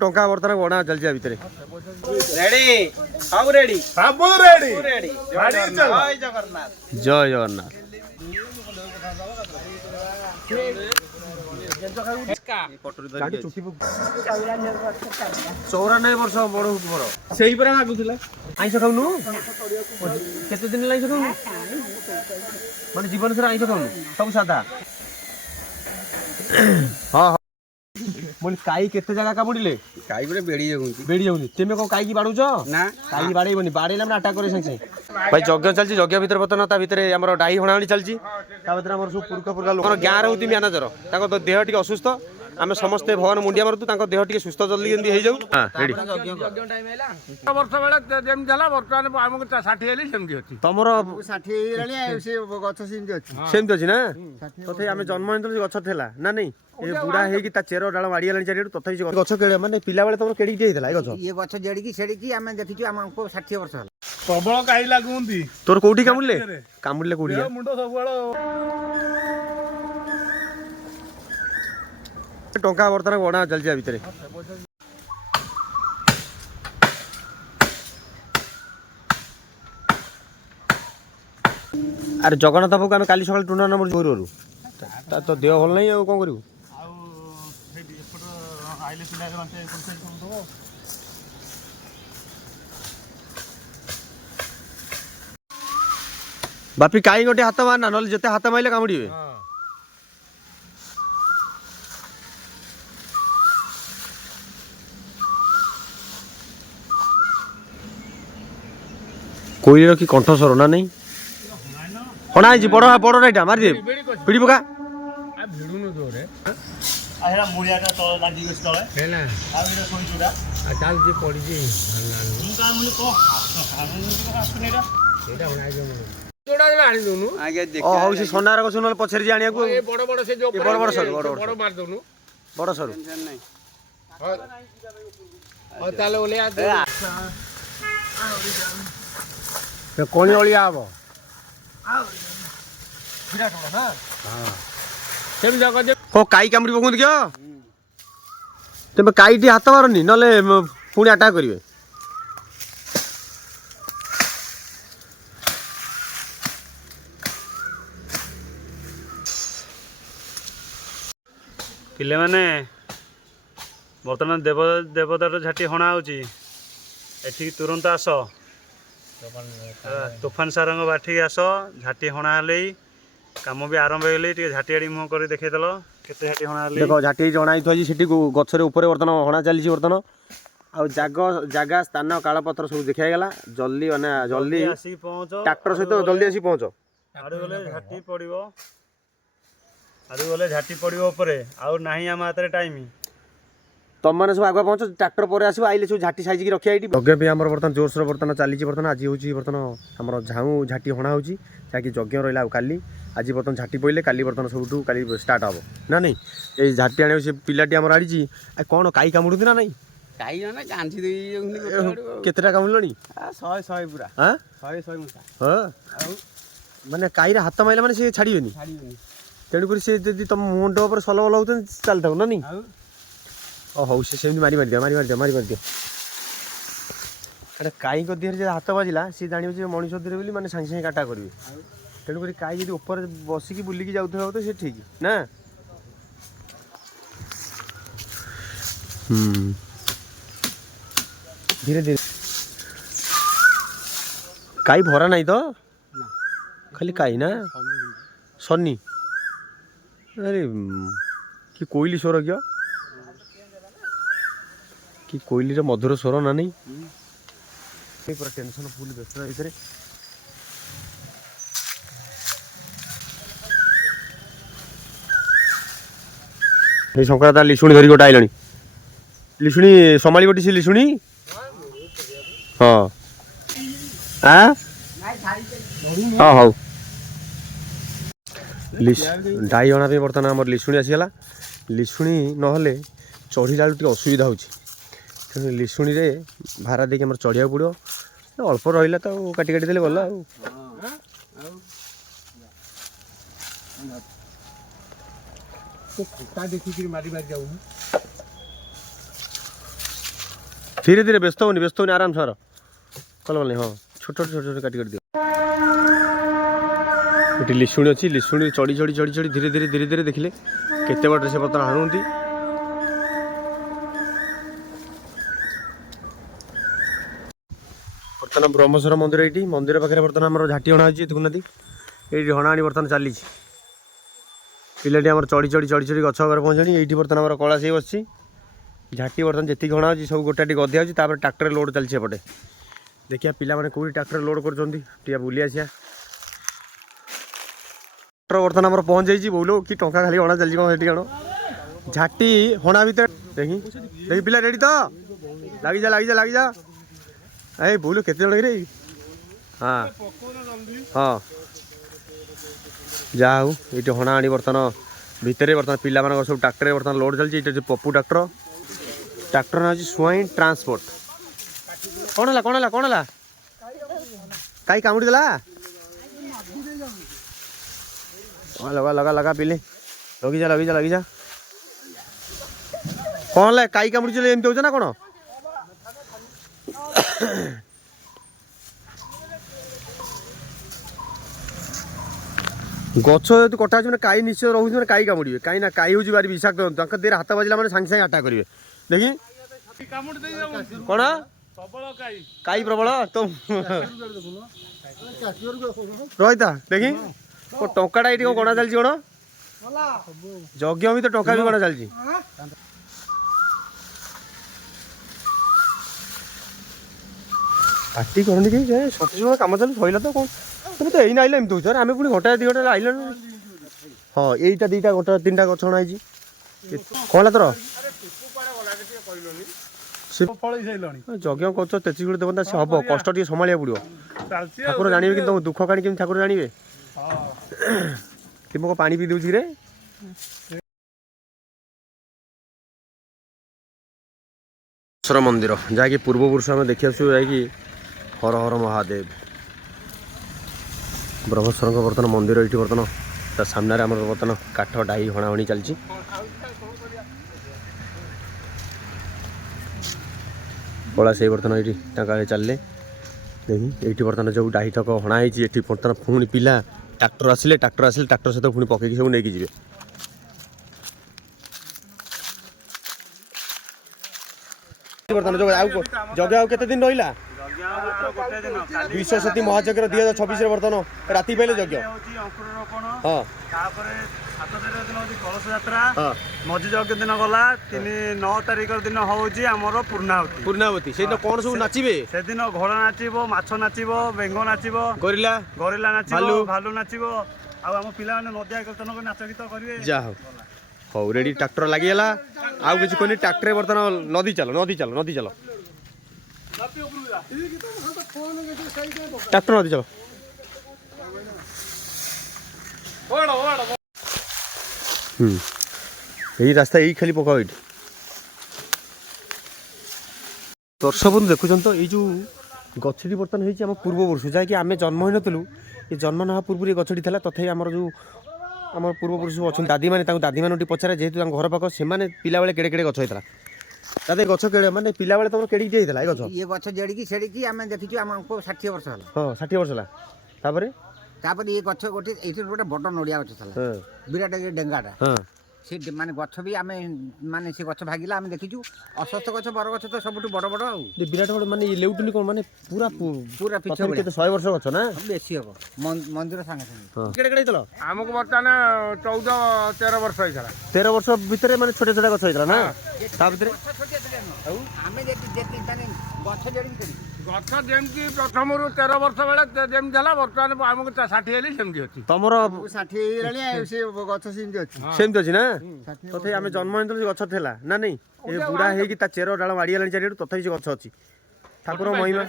टंका बर्तन गणा चलछि भितर रेडी सब रेडी जय जगन्नाथ चौरानबे वर्ष बड़ मोर से मागुला आईस खाऊनु केते दिन आईस खाऊनु माने जीवन सारा आईस खाऊनु सब सादा हाँ बोली काई केते जगह कामुड़िले काई गुरे बेड़ी जाउनी तेमे को काई की बाडुछ ना काई बाड़ेबनी बाड़ेला हम अटैक करे संगे भाई यज्ञ चलछि यज्ञ भीतर बतन ता भीतर हमर डाई हणाणी चलछि ता भीतर हमर सब पुरका पुरका लोक गाँ रे होती मैनेजर ताको देह टिके असुस्थ आमे समस्ते भगवान मुंडिया मारतु ताको देह टिके सुस्थ जल्दी जल्दी हे जाउ हां रेडी यज्ञ टाइम हैला वर्ष बेला जेम जाला वर्तमान हमको 60 हेली सेमती अछि तमरो 60 हेलानी से गछ सेमती अछि ना तथे आमे जन्म हिंदल गछ थेला ना नहीं ए बुढ़ा हे कि ता चेरो डाल माडी आलानी चारिडु तथे गछ केड़े माने पिला बेले तमरो केडी हेतला ए गछ ये गछ जेडी की सेडी की आमे देखिछु हमको 60 वर्ष हला प्रबल काई लागुंदी तोर कोठी कामुले कोठी मुंडो सबुआलो टंका बर्तन गणा चलछि भितर अरे जगन्नाथ बाबू आम काली सकाल टूर्ना नंबर जोरू तो देह भल नहीं कौन करू बापी कहीं गोटे हाथ मारना ना जिते हाथ मारे कामुड़े कोई की कंठ स्वर ना नहीं हणा बड़ बड़ राइटा मार दे पिड़ी पका आ भिडुनु जोरे आ हेला मुड़ियाटा तळ लागी गस तळे हेला आ बिना कोई जुडा आ चाल जे पड़ी जे मु का मुनि को आसुनेरा एटा हणा जे मु जोडा जे आनी दोनु आगे देख ओ हौ से सोनार को सुनल पछरी जानिया को ए बड़ बड़ से जो बड़ बड़ सर बड़ मार दोनु बड़ सर टेंशन नहीं और ताले ओले आ दे कोणी ओलिया आबो सेम जगह जे हो काई कामुड़ी पकुंद क्यों तेबे काई टी हाथ मारनी नले पुणी अटैक करिवे पिले माने बर्तमान देवदार झाटी हणा होची एठी तुरंत आस तूफान सारंग बाठी आस झाटी हणा हले काम भी आरंभ हो झाटी आड़ी मुह कर देखल केते झाटी हणा हले देखो झाटी जणाई थई सेठी गछरे ऊपर बर्तन हणा चली बर्तन आ जगह स्थान कालपत्र सब देखा गला जल्दी माने जल्दी आसी पहुंच ट्रैक्टर सहित जल्दी आसी पहुंच आडू गले झाटी पड़िबो आडू गले झाटी पड़िबो ऊपर आउ नाही हम हाथ रे टाइम तुम मैंने सब आगे पहुंच ट्रैक्टर पर आसो आइले सब झाटी साइज की रखिया ये यज्ञ भी आम बर्तन जोरसोर बर्तन चली बर्तन आज हूँ बर्तन आम झाऊ झाटी हणा हो जहाँकि यज्ञ रहा काली आज बर्तन झाटी पड़े काली बर्तन सब काली स्टार्ट हम ना नहीं ये झाटी आने से पिलाटी आम आड़ी कौन काई कामुड़ी ना नहीं काई ना गांधी देई केतेटा कामुड़लनी 100 100 पूरा हां 100 100 मुसा हां माने काई रे हाथ माइला माने से छाड़ीबेनी तेणु कर से यदि तुम मुंड ऊपर सलो बल होतन चलता ना नहीं ओ हौ से सेमती मारी मारी दियो अरे काई को देहर जे हाथ बाजिला से जानिबो जे मनीष देहर बोली माने संग संग काटा करबे तेणु कर काई यदि ऊपर बसिकी बुलिकी जाउथो तो से ठीक ना धीरे धीरे काई भरा नहीं तो खाली काई ना सन्नी अरे कि कोइली स्वर क्या कि कोइली रे मधुर स्वर ना नहीं पूरा टेंशन फुल व्यस्त भीतर ये संक्रांत लिशुणी धरिक गोटे आइलानी लिशुणी समाली गोटी से लिशुणी हाँ हाँ हाँ डाई अणा बर्तमान आम लिशुणी आसीगला लिशुणी नहले चढ़ीला टे असुविधा हो लिशुणी रे भारा देके आम चढ़िया पड़ो अल्प रहा तो काटी काटी देले गला तो खोटा देखिक मारी मारी जाऊ धीरे धीरे व्यस्त होनी आराम सर कल बोल हाँ छोट छोट छोट छोट काटी काटी दियो ये लिशुणी अच्छी लिशुणी चढ़ी चढ़ी चढ़ी चढ़ी धीरे धीरे धीरे धीरे देखिले केते बाटे से बर्तन हाणुंती बर्तमान ब्रह्मेश्वर मंदिर ये मंदिर पाखे बर्तमान आम झाटी हणा होती देखुना ये हणाणी बर्तमान चली पिलाटी आम चढ़ी चढ़ी चढ़ी चढ़ी गछ घर पहुँचाणी ये बर्तमान आम कला से बस झाटी बर्तमान जी हणा हो सब गोटा गधे होती ट्राक्टर लोड चलती एपटे देखिए पिला मैंने कौटी ट्राक्टर लोड कर बुली आसिया ट्राक्टर बर्तमान आम पहुँच जाइए बोलो कि टंका खाली हणा चलती कौन से कौन झाटी हणा भर देखी देखी पिला रेडी तो लगी जा लगी जा लगी जा ए बोलो केते जन रे हाँ हाँ जा हूँ ये हणा आनी बर्तमान भितर बर्तमान पिला सब ट्राक्टर बर्तमान लोड चलती ये पप्पू ट्राक्टर ट्राक्टर ना स्वाइन ट्रांसपोर्ट कौन है कई कामुड़ी देला लगा लगा लगा पिले लगी जा कौन है कई कामुड़ी चले एमती हो ना कौन गछ जो कटा मैंने कई निश्चय रोचे कई कामुड़े कहीं ना कई हूँ भारी विषाक्त देर हाथ बाजिला मैंने सागे सागे आटा करेंगे देखी कौन कई प्रबल तो रहीता देखी टंकाटा ये गणा चलती कौन यज्ञ भी तो टंका भी गणा चलती पार्टी करनी कि सतीश कम चल सैला तो कौन तुम तो यही आइल एमती हो आम पुणी घंटा 2 घंटा आइल हाँ यहीटा 2टा गोटा 3टा गछ हणा कौन तोर यज्ञ कर तेची गुड़ देवता से हम कष्ट टे संभाल पड़ो ठाकुर जानवे कि तुम दुख काणी केमी ठाकुर जानवे तुमको पानी पी दूसरी रे मंदिर जहाँकि पूर्वपुरुष आम देखी आसू जाकि हर हर महादेव ब्रह्मेश्वर बर्तमान मंदिर ये बर्तमान ता सामने आम बर्तमान काठ डाई हणाहणी चलती कला से बर्तमान ये चलले देखी ये बर्तमान जो डाही तक हणाई ये बर्तमान पुणी पिला ट्राक्टर आसिले ट्राक्टर सहित पुणी पकईकि सब नहीं जी बर्तमान जगह आउ केते दिन रहा विश्वशक्ति महायज्ञ 2026 बर्तमान राति पहले यज्ञ हाँ कलश यात्रा मझी यज्ञ दिन गला 9 तारिख दिन हूँ आमर पूर्णावती से कौन सब नाचे से दिन घोड़ा नाचब माछ नाचब बेंग नाचब गोरिला नाचब भालू नाचब आम पिला नदिया कीर्तन नाच गीत करेंगे जा हौ रेडी ट्राक्टर लगिगला आउ किसी कहनी ट्राक्टर बर्तमान नदी चलो ट्राक्टर नदी चलो यही रास्ता यही खाली पकाओ ये दर्शक बंधु देखुन तो ये जो गछटी बर्तमान होती आम पूर्वपुरुष जहाँकि आम जन्म हो नलु ये जन्म ना पूर्व ये गछटी था तथापि आम जो आम पूर्वपुरुष अच्छा दादी मैंने दादी मैंने पचारे जेहतु घर पाख से पिला बेले केड़े केड़े गछ होता दादा गछ केड़े माने पिला बेले तुम केड़ी होता है गछ ये गछ जड़िकी सेड़िकी आम देखी आमको 60 वर्ष है हाँ 60 वर्ष है तापर ये गछ गोटे ये गोटे बड़ नड़िया गछ था विराट डेंगाटा हाँ से माने गछ भी आम माने से गछ भागिला आम देखीचु अस्वस्थ गछ बर गछ तो सब बड़ बड़ विराट बड़ माने लेउटनी कौन माने पूरा पूरा पिछ 100 वर्ष गछ ना बेसी हम मंदिर संगे संगे केड़े केड़े चलो आमको बर्तमान 14-13 वर्ष होता 13 वर्ष भितर माने छोटे छोटे गछ होता ना ता भितर आम गछ जड़िकी गछ जमी प्रथम 13 वर्ष बेले जमी बर्तमान आमको 60 हेली सेमती अच्छी तमर 60 से गछ सेमती अच्छी सेमती अच्छी ना तथे आम जन्म हो गछ थेला ना नहीं ये बुढ़ा होगी ता चेर डाल माड़ीगला चारिड़ तथापि से गछ अच्छी ठाकुर महिमा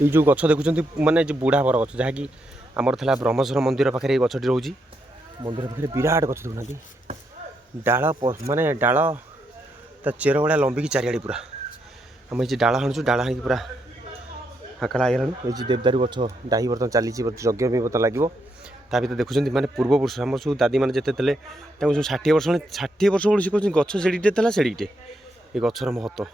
ये जो गछ देखुं माने बुढ़ा बर गछ जहाँकि आमर था ब्रह्मेश्वर मंदिर पाखे गछटी रोचे मंदिर पाखे विराट गछ देखुना डाल माने डाल ता चेर भाया लंबिकी चारिआड़ी पूरा आम ये डाल हाणुचु डाल हाणी पूरा हाकड़ा आईगला ये देवदारू गछ डाही बर्तमान चली यज्ञ भी बर्तमान लगे ତା ଭିତରେ ଦେଖୁଛନ୍ତି ମାନେ ପୂର୍ବପୁରୁଷ ଆମର ସବୁ ଦାଦୀମାନେ ଯେତେ ଥିଲେ ତାଙ୍କୁ ସବୁ 60 ବର୍ଷ 60 ବର୍ଷ ବେଳୁ ଶିଖାଉଛନ୍ତି ଗଛ ସେଡ଼ିଟେ ଥିଲା ସେଡ଼ିଟେ ଏ ଗଛର ମହତ୍ତ୍ୱ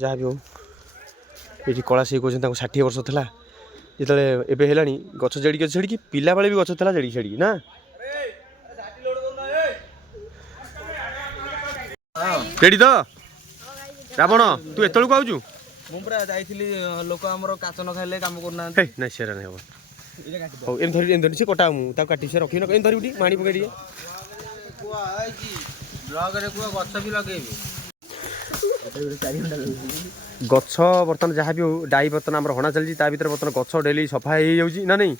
ଯାହା ବି ହଉ ଏଇଠି କଳା ସେଇ କହୁଛନ୍ତି ତାଙ୍କୁ 60 ବର୍ଷ ଥିଲା ଯେତେବେଳେ ଏବେ ହେଲାଣି ଗଛ ଜେଡ଼ିକି ଅଛି ସେଡ଼ିକି ପିଲାବେଳେ ବି ଗଛ ଥିଲା ଜେଡ଼ିକି ସେଡ଼ିକି ନା ରେଡ଼ି ତ ରାବଣ ତୁ ଏତେବେଳକୁ ଆଉଛୁ ମୁଁ ପୁରା ଯାଇଥିଲି ଲୋକ ଆମର କାଚ ନ ଖାଇଲେ କାମ କରୁନାହାନ୍ତି ନାଇଁ ସେରା ନାଇଁ ହବ ହଉ ଏମିତି ଧରି ସେ କଟା ମୁଁ ତାକୁ କାଟି ସେ ରଖିବି ଏମିତି ଧରିବି ଟିକେ ମାଣି ପକାଇ ଟିକେ ବ୍ଲଗରେ କୁହ ଗଛ ବି ଲଗେଇବି ଗଛ ବର୍ତ୍ତମାନ ଯାହା ବି ହଉ ଡାଇ ବର୍ତ୍ତମାନ ଆମର ହଣା ଚାଲିଛି ତା ଭିତରେ ବର୍ତ୍ତମାନ ଗଛ ଡେଲି ସଫା ହେଇଯାଉଛି ନା ନାଇଁ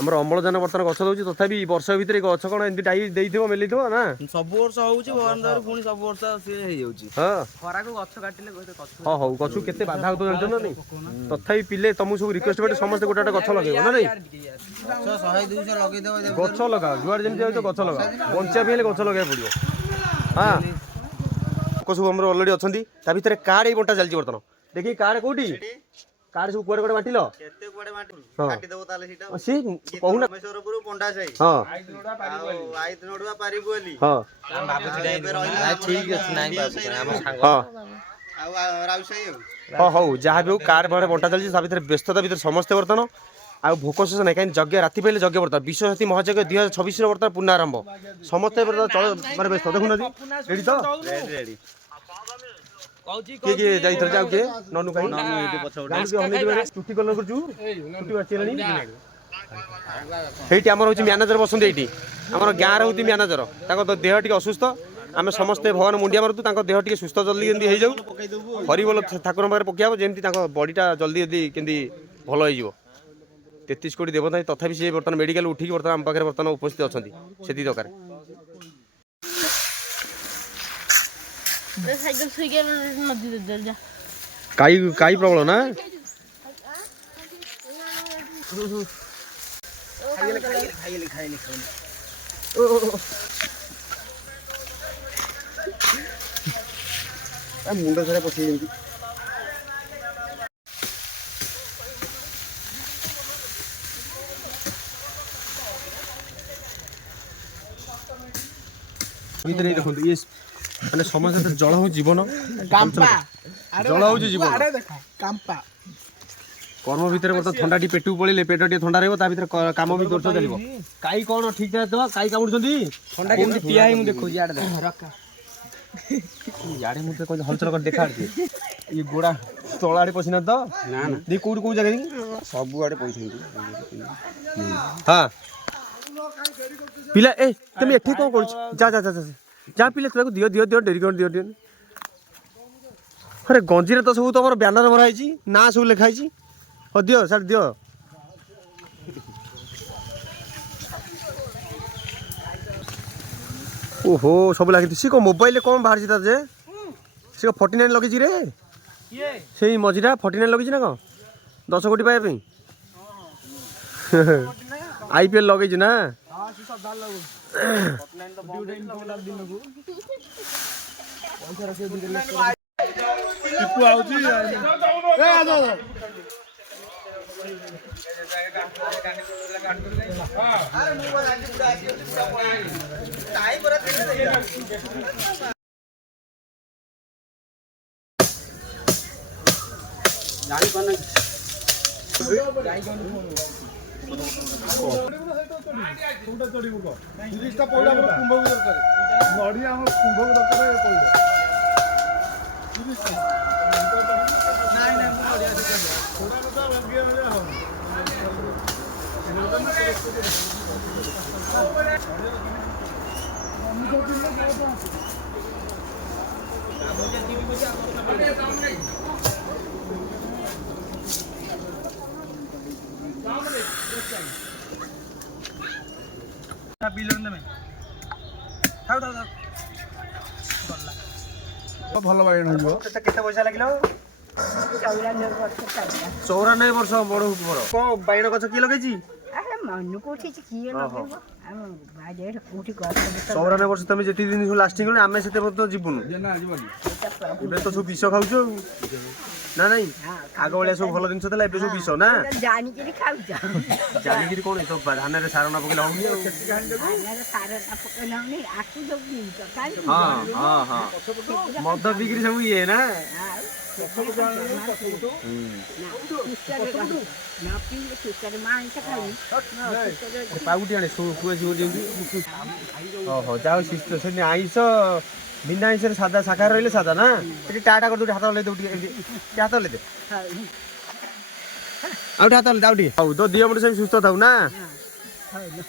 ଆମର ଅମ୍ଳଜାନ ବର୍ତ୍ତମାନ ଗଛ ଦେଉଛି ତଥାପି ବର୍ଷ ଭିତରେ ଗଛ କ'ଣ ଏମିତି ଡାଇ ଦେଇଥିବ ମେଲିଥିବ ନା ସବୁ ବର୍ଷ ହଉଛି ଭଗବାନ ଦୟାରୁ ପୁଣି ସବୁ ବର୍ଷ ସିଏ ହେଇଯାଉଛି ହଁ ଖରାକୁ ଗଛ କାଟିଲେ ହଁ ହଉ ଗଛକୁ କେତେ ବାଧା ହଉଥିବ ଜାଣିଛ ନା ନାଇଁ ତଥାପି ପିଲେ ତମକୁ ସବୁ ରିକ୍ୱେଷ୍ଟ ବାଟେ ସମସ୍ତେ ଗୋଟେ ଗୋଟେ ଗଛ ଲଗେଇବ ନା ନାଇଁ ଗଛ 100-200 ଲଗେଇଦେବ ଗଛ ଲଗାଅ ଯୁଆଡ଼େ ଯେମିତି ଯାଉଛ ଗଛ ଲଗାଅ ବଞ୍ଚିବା ପାଇଁ ହେଲେ ଗଛ ଲଗାଇବାକୁ ପଡ଼ିବ ହଁ ଲୋକ ସବୁ ଆମର ଅଲରେଡ଼ି ଅଛନ୍ତି ତା ଭିତରେ କାର୍ଡ଼ ଏଇ ବଣ୍ଟା ଚାଲିଛି ବର୍ତ୍ତମାନ ଦେଖି କାର୍ଡ଼ କୋଉଠି କାର୍ଡ଼ ସବୁ କୁଆଡ଼େ କୁଆଡ଼େ ବାଣ୍ଟିଲ କେତେ କୁଆଡେ ମାଟି ହଁ କାଟିଦେବ ତାହେଲେ ସେଇଟା ସେ କହୁନା ରାମେଶ୍ୱରପୁର ପଣ୍ଡା ସାହି ହଁ ଆଉ ଆଇତ ନଡୁଆ ପାରିବୁ ବୋଲି ହଁ ଠିକ ଅଛି ନାଇଁ ଆମ ସାଙ୍ଗ ହଁ ଆଉ ରାଉ ସାହି ହଁ ଆଉ ହଉ ଯାହା ବି ହଉ କାର୍ଡ଼ ଫାର୍ଡ଼ ବଣ୍ଟା ଚାଲିଛି ତା ଭିତରେ ବ୍ୟସ୍ତତା ଭିତରେ ସମସ୍ତେ ବର୍ତ୍ତମାନ ଆଉ ଭୋକ ଶୋଷ ନାହିଁ କାହିଁକି ଯଜ୍ଞ ରାତି ପାଇଲେ ଯଜ୍ଞ ବର୍ତ୍ତମାନ ବିଶ୍ୱଶକ୍ତି ମହାଯଜ୍ଞ 2026 ବର୍ତ୍ତମାନ ପୁନଃ ଆରମ୍ଭ ସମସ୍ତେ ବର୍ତ୍ତମାନ ମାନେ ବ୍ୟସ୍ତ ଦେଖୁନାହାନ୍ତି ରେଡ଼ି ତ କିଏ କିଏ ଯାଇଥିଲେ ଯାଉ କିଏ ନନୁ କାହିଁ ଚୁଟି କଲର କରୁଛୁ ଚୁଟି ବାଚିଲାଣି ସେଇଠି ଆମର ହେଉଛି ମ୍ୟାନେଜର ବସନ୍ତି ଏଇଠି ଆମର ଗାଁରେ ହେଉଛି ମ୍ୟାନେଜର ତାଙ୍କ ଦେହ ଟିକେ ଅସୁସ୍ଥ ଆମେ ସମସ୍ତେ ଭଗବାନ ମୁଣ୍ଡିଆ ମାରୁଛୁ ତାଙ୍କ ଦେହ ଟିକେ ସୁସ୍ଥ ଜଲ୍ଦି କେମିତି ହେଇଯାଉ ହରିବୋଲ ଠାକୁରଙ୍କ ପାଖରେ ପକାଇବ ଯେମିତି ତାଙ୍କ ବଡ଼ିଟା ଜଲ୍ଦି ଯଦି କେମିତି ଭଲ ହେଇଯିବ 33 କୋଟି ଦେବତା ତଥାପି ସିଏ ବର୍ତ୍ତମାନ ମେଡ଼ିକାଲ ଉଠିକି ବର୍ତ୍ତମାନ ଆମ ପାଖରେ ବର୍ତ୍ତମାନ ଉପସ୍ଥିତ ଅଛନ୍ତି ସେତିକି ଦରକାର କାଇ ପ୍ରବଳ ନା ମୁଣ୍ଡ ସାରା ପଶି ଯେମିତି ଭିତରେ ଦେଖନ୍ତୁ ଇଏ ମାନେ ସମସ୍ତେ ଜଳ ହଉଛି ଜୀବନ ଜଳ ହଉଛି ଜୀବନ କର୍ମ ଭିତରେ ବର୍ତ୍ତମାନ ଥଣ୍ଡା ଟିକେ ପେଟକୁ ପଳେଇଲେ ପେଟ ଟିକେ ଥଣ୍ଡା ରହିବ ତା ଭିତରେ କାମ ବି ଦୋଷ ଚାଲିବ କାଇ କ'ଣ ଠିକ୍ ଠାକ୍ ଦେବା କାଇ କାମୁଡୁଛନ୍ତି ଥଣ୍ଡା କେମିତି ଠିଆ ହେଇ ମୁଁ ଦେଖୁଛି ଇଆଡ଼େ ଇଆଡ଼େ ମୁଁ କହିଲି ହଲଚଲ କରି ଦେଖା ଇଏ ଗୋଡ଼ା ତଳ ଆଡ଼େ ପଶିନା ତ ନା ନା ଦେଇ କୋଉଠି କୋଉ ଜାଗା ସବୁଆଡ଼େ ପଶିଛନ୍ତି ହଁ ପିଲା ଏ ତମେ ଏଠି କ'ଣ କରୁଛ ଯା ଯା ଯା ଯା ପିଲା ତାକୁ ଦିଅ ଦିଅ ଦିଅ ଡେରି ଦିଅ ଦିଅ ଆରେ ଗଞ୍ଜିରେ ତ ସବୁ ତମର ବ୍ୟାନର ମରା ହେଇଛି ନାଁ ସବୁ ଲେଖା ହେଇଛି ହଉ ଦିଅ ସାର୍ ଦିଅ ଓହୋ ସବୁ ଲାଗିଛି ସିଏ କ'ଣ ମୋବାଇଲରେ କ'ଣ ବାହାରିଛି ତା ଯେ ସିଏ 49 ଲଗେଇଛି ରେ ସେଇ ମଝିଟା 49 ଲଗେଇଛି ନା କ'ଣ 10 କୋଟି ପାଇବା ପାଇଁ IPL ଲଗେଇଛି ନା ଭଲ ବାଇଗଣ ହେଇଯିବ କେତେ ପଇସା ଲାଗିଲା 94 ବର୍ଷ ବଡ଼ କ'ଣ ବାଇଗଣ ଗଛ କିଏ ଲଗେଇଛି ମନକୁ ଉଠିଛି କିଏ ଲଗେଇବ चौरानबे वर्ष तुम जी दिन सब लास्टिंग कले आम से जीवन एबे तो सब विष खाऊ ना नहीं आग भाया सब भल जिन सब विष ना जानिक कौन तो धान सार न पकड़े हाँ हाँ हाँ मद बिक्री सब ये ना पाउटी आने ओहो जाओ शिष्ट से आईस बिना आईस सादा शाकाहार रही सादा ना टाटा कर दे हाथ ले दे हाथ ले दे आउट हाथ ले आउटी हौ तो दियो मटे सुस्थ थाउ ना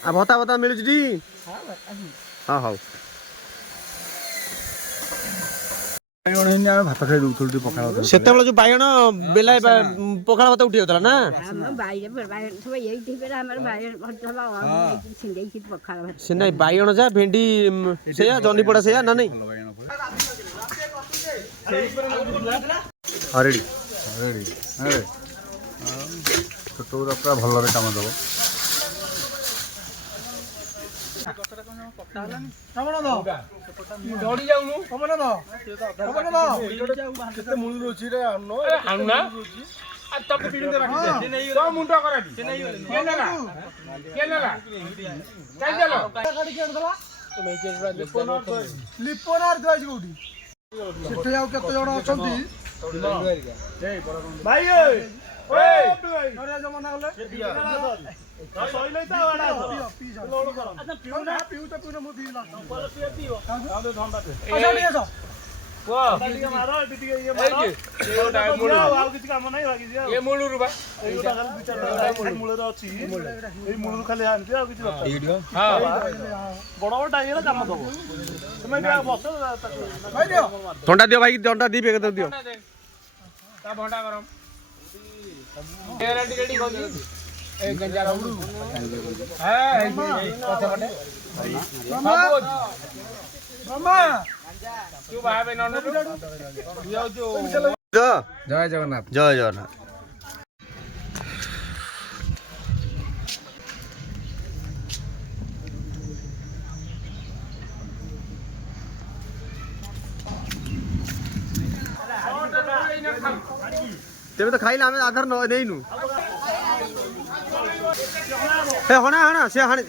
आ भत्ता भत्ता मिलुछ टी हां हाउ भात खाई दौलू पखाड़ सेतेबेले जो बायण बेला पखाड़ भात उठी होतला ना से नहीं बायण जा भेंडी से जनी पड़ा से ना नहीं रेडी रेडी छोटा पूरा भल काम दब दौड़ी जाऊनु केते मुळु अछि रे आनो आनुना आ तब पीड़ी दे बाकी तो मुंडा करा दी के नेला चल चलो गाड़ी के दला लिपोनार दोज गुडी सेठे जाऊ केते जण अछंती भाई ओए अरे जमाना गले सहिलै त वाडा लोड कर अच्छा पिउ ना मु दिला पिउ दे धंडा पे अच्छा ठीक छ वो टिके मारो टिके ये मारो ए मुळु आउ किछ काम नै लागी जे ए मुळु रुबा एटा खाली विचार मुळु रे अछि ए मुळु खाली आनती आउ किछ दरकार वीडियो हां बड़ बड़ टाइम रे काम दबो तुमे क्या बस भाई दियो ठंडा दियो भाई ठंडा दी पे दियो ता भंडा गरम ए रेडी रेडी हो जी ए गंजा राउडू है पछे पटे मामा तू भाई बे नन दियो जो जय जगन्नाथ जय जगन्नाथ तेरे तो खाइला हमें आधार नहीं नु हे होना होना से हाने